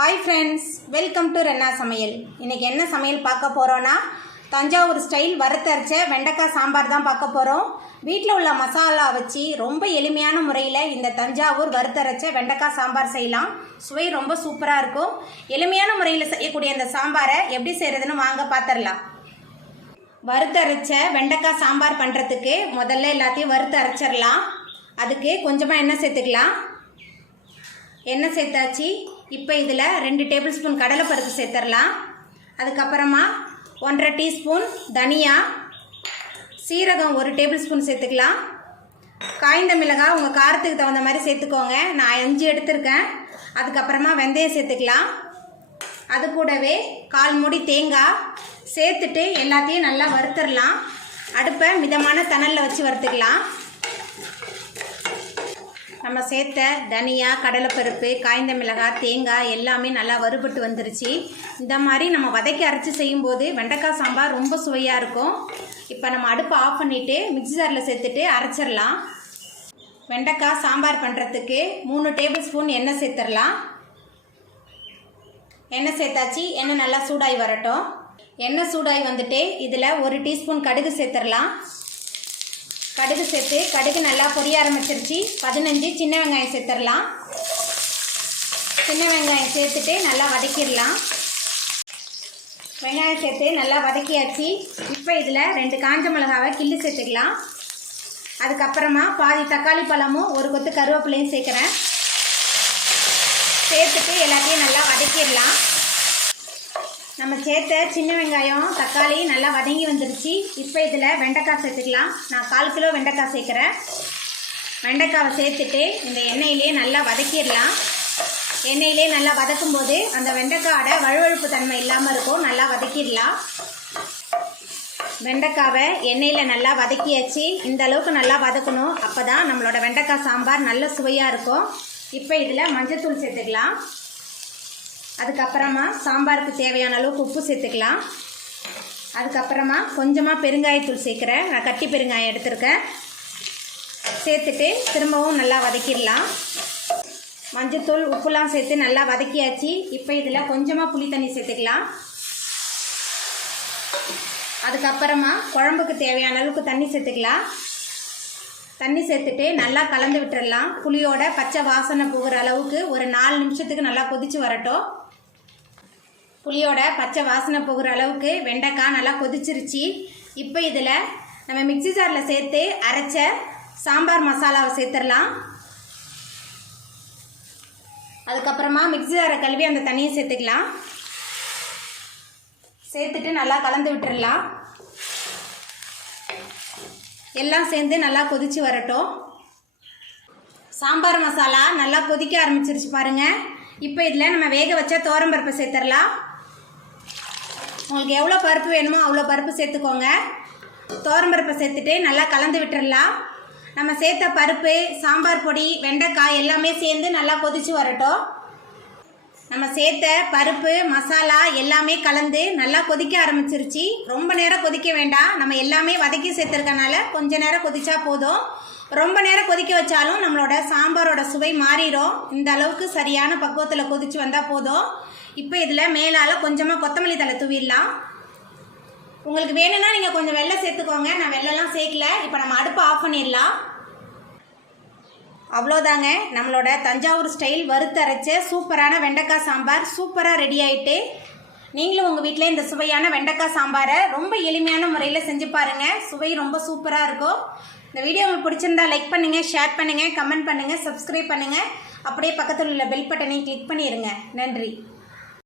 Hi friends welcome to रेन्ना समयल इनके என்ன சமையல் பார்க்க போறோம்னா தஞ்சாவூர் ஸ்டைல் வறுத்தரைச்ச வெண்டைக்காய் சாம்பார் தான் பார்க்க போறோம். வீட்ல உள்ள மசாலா வச்சு ரொம்ப எளிமையான முறையில் இந்த தஞ்சாவூர் வறுத்தரைச்ச வெண்டைக்காய் சாம்பார் செய்யலாம். சுவை ரொம்ப சூப்பரா இருக்கும். எளிமையான முறையில் செய்யக்கூடிய இந்த சாம்பாரை எப்படி செய்யறதுன்னு வாங்க பாத்திரலாம். வறுத்தரைச்ச வெண்டைக்காய் சாம்பார் பண்றதுக்கு முதல்ல எல்லாத்தையும் வறுத்து அரைச்சிடலாம். அதுக்கு கொஞ்சமா எண்ணெய் சேர்த்துக்கலாம். எண்ணெய் சேர்த்தாச்சு. இப்போ இதில் 2 டேபிள் ஸ்பூன் கடலைப்பருப்பு சேர்த்துடலாம். அதுக்கப்புறமா 1.5 டீஸ்பூன் தனியா, சீரகம் 1 டேபிள் ஸ்பூன் சேர்த்துக்கலாம். காய்ந்த மிளகாய் உங்கள் காரத்துக்கு தகுந்த மாதிரி சேர்த்துக்கோங்க. நான் 5 எடுத்திருக்கேன். அதுக்கப்புறமா வெந்தயம் சேர்த்துக்கலாம். அது கூடவே 1/4 மூடி தேங்காய் சேர்த்துட்டு எல்லாத்தையும் நல்லா வறுத்துடலாம். அடுப்பை மிதமான தணலில் வச்சு வறுத்துக்கலாம். நம்ம சேர்த்த தனியா, கடலைப்பருப்பு, காய்ந்த மிளகாய், தேங்காய் எல்லாமே நல்லா வறுபட்டு வந்துருச்சு. இந்த மாதிரி நம்ம வதக்கி அரைச்சி செய்யும்போது வெண்டைக்காய் சாம்பார் ரொம்ப சுவையாக இருக்கும். இப்போ நம்ம அடுப்பை ஆஃப் பண்ணிவிட்டு மிக்ஸி ஜாரில் சேர்த்துட்டு அரைச்சிடலாம். வெண்டைக்காய் சாம்பார் பண்ணுறதுக்கு 3 டேபிள் ஸ்பூன் எண்ணெய் சேர்த்துடலாம். எண்ணெய் சேர்த்தாச்சு. எண்ணெய் நல்லா சூடாகி வரட்டும். எண்ணெய் சூடாகி வந்துட்டு இதில் 1 டீஸ்பூன் கடுகு சேர்த்துடலாம். கடுகு சேர்த்து கடுகு நல்லா பொரிய ஆரம்பிச்சிருச்சு. 15 சின்ன வெங்காயம் சேர்த்துடலாம். சின்ன வெங்காயம் சேர்த்துட்டு நல்லா வதக்கிடலாம். வெங்காயம் சேர்த்து நல்லா வதக்கியாச்சு. இப்போ இதில் 2 காஞ்ச மிளகாவை கிள்ளி சேர்த்துக்கலாம். அதுக்கப்புறமா பாதி தக்காளி பழமும் 1 கொத்து கருவேப்பிலையும் சேர்க்குறேன். சேர்த்துட்டு எல்லாத்தையும் நல்லா வதக்கிடலாம். நம்ம சேர்த்த சின்ன வெங்காயம், தக்காளி நல்லா வதங்கி வந்துருச்சு. இப்போ இதில் வெண்டைக்காய் சேர்த்துக்கலாம். நான் 1/4 கிலோ வெண்டைக்காய் சேர்க்குறேன். வெண்டைக்காவை சேர்த்துட்டு இந்த எண்ணெயிலே நல்லா வதக்கிடலாம். எண்ணெயிலே நல்லா வதக்கும் போது அந்த வெண்டைக்காயோட வழுவழுப்பு தன்மை இல்லாமல் இருக்கும். நல்லா வதக்கிடலாம். வெண்டைக்காவை எண்ணெயில் நல்லா வதக்கியாச்சு. இந்த அளவுக்கு நல்லா வதக்கணும். அப்போ தான் நம்மளோட வெண்டைக்காய் சாம்பார் நல்ல சுவையாக இருக்கும். இப்போ இதில் மஞ்சள்தூள் சேர்த்துக்கலாம். அதுக்கப்புறமா சாம்பாருக்கு தேவையான அளவுக்கு உப்பு சேர்த்துக்கலாம். அதுக்கப்புறமா கொஞ்சமாக பெருங்காயத்தூள் சேர்க்குறேன். நான் கட்டி பெருங்காயம் எடுத்திருக்கேன். சேர்த்துட்டு திரும்பவும் நல்லா வதக்கிடலாம். மஞ்சத்தூள், உப்புலாம் சேர்த்து நல்லா வதக்கியாச்சு. இப்போ இதில் கொஞ்சமாக புளி தண்ணி சேர்த்துக்கலாம். அதுக்கப்புறமா குழம்புக்கு தேவையான அளவுக்கு தண்ணி சேர்த்துக்கலாம். தண்ணி சேர்த்துட்டு நல்லா கலந்து விட்டுடலாம். புளியோட பச்சை வாசனை போகிற அளவுக்கு ஒரு 4 நிமிஷத்துக்கு நல்லா கொதித்து வரட்டும். புளியோட பச்சை வாசனை போகிற அளவுக்கு வெண்டைக்காய் நல்லா கொதிச்சிருச்சு. இப்போ இதில் நம்ம மிக்ஸி ஜாரில் சேர்த்து அரைச்ச சாம்பார் மசாலாவை சேர்த்துடலாம். அதுக்கப்புறமா மிக்ஸி ஜாரை கழுவி அந்த தண்ணியை சேர்த்துக்கலாம். சேர்த்துட்டு நல்லா கலந்து விட்டுடலாம். எல்லாம் சேர்ந்து நல்லா கொதித்து வரட்டும். சாம்பார் மசாலா நல்லா கொதிக்க ஆரம்பிச்சிருச்சு பாருங்கள். இப்போ இதில் நம்ம வேக வச்ச துவரம்பருப்பை சேர்த்துடலாம். உங்களுக்கு எவ்வளோ பருப்பு வேணுமோ அவ்வளோ பருப்பு சேர்த்துக்கோங்க. துவரம்பருப்பை சேர்த்துட்டு நல்லா கலந்து விட்டுடலாம். நம்ம சேர்த்த பருப்பு, சாம்பார் பொடி, வெண்டைக்காய் எல்லாமே சேர்ந்து நல்லா கொதித்து வரட்டும். நம்ம சேர்த்த பருப்பு, மசாலா எல்லாமே கலந்து நல்லா கொதிக்க ஆரம்பிச்சிருச்சு. ரொம்ப நேரம் கொதிக்க வேண்டாம். நம்ம எல்லாமே வதக்கி சேர்த்துருக்கனால கொஞ்ச நேரம் கொதிச்சா போதும். ரொம்ப நேரம் கொதிக்க வச்சாலும் நம்மளோட சாம்பாரோட சுவை மாறிடும். இந்த அளவுக்கு சரியான பக்குவத்தில் கொதிச்சு வந்தால் போதும். இப்போ இதில் மேலால் கொஞ்சமாக கொத்தமல்லி தழை தூவிடலாம். உங்களுக்கு வேணும்னா நீங்கள் கொஞ்சம் வெல்லம் சேர்த்துக்கோங்க. நான் வெல்லம்லாம் சேர்க்கல. இப்போ நம்ம அடுப்பை ஆஃப் பண்ணிடலாம். அவ்வளோதாங்க, நம்மளோட தஞ்சாவூர் ஸ்டைல் வறுத்தரைச்ச சூப்பரான வெண்டைக்காய் சாம்பார் சூப்பராக ரெடி ஆகிட்டு. நீங்களும் உங்கள் வீட்டில் இந்த சுவையான வெண்டைக்காய் சாம்பாரை ரொம்ப எளிமையான முறையில் செஞ்சு பாருங்கள். சுவை ரொம்ப சூப்பராக இருக்கும். இந்த வீடியோ உங்களுக்கு பிடிச்சிருந்தா லைக் பண்ணுங்கள், ஷேர் பண்ணுங்கள், கமெண்ட் பண்ணுங்கள், சப்ஸ்கிரைப் பண்ணுங்கள். அப்படியே பக்கத்தில் உள்ள பெல் பட்டனை கிளிக் பண்ணிடுங்க. நன்றி.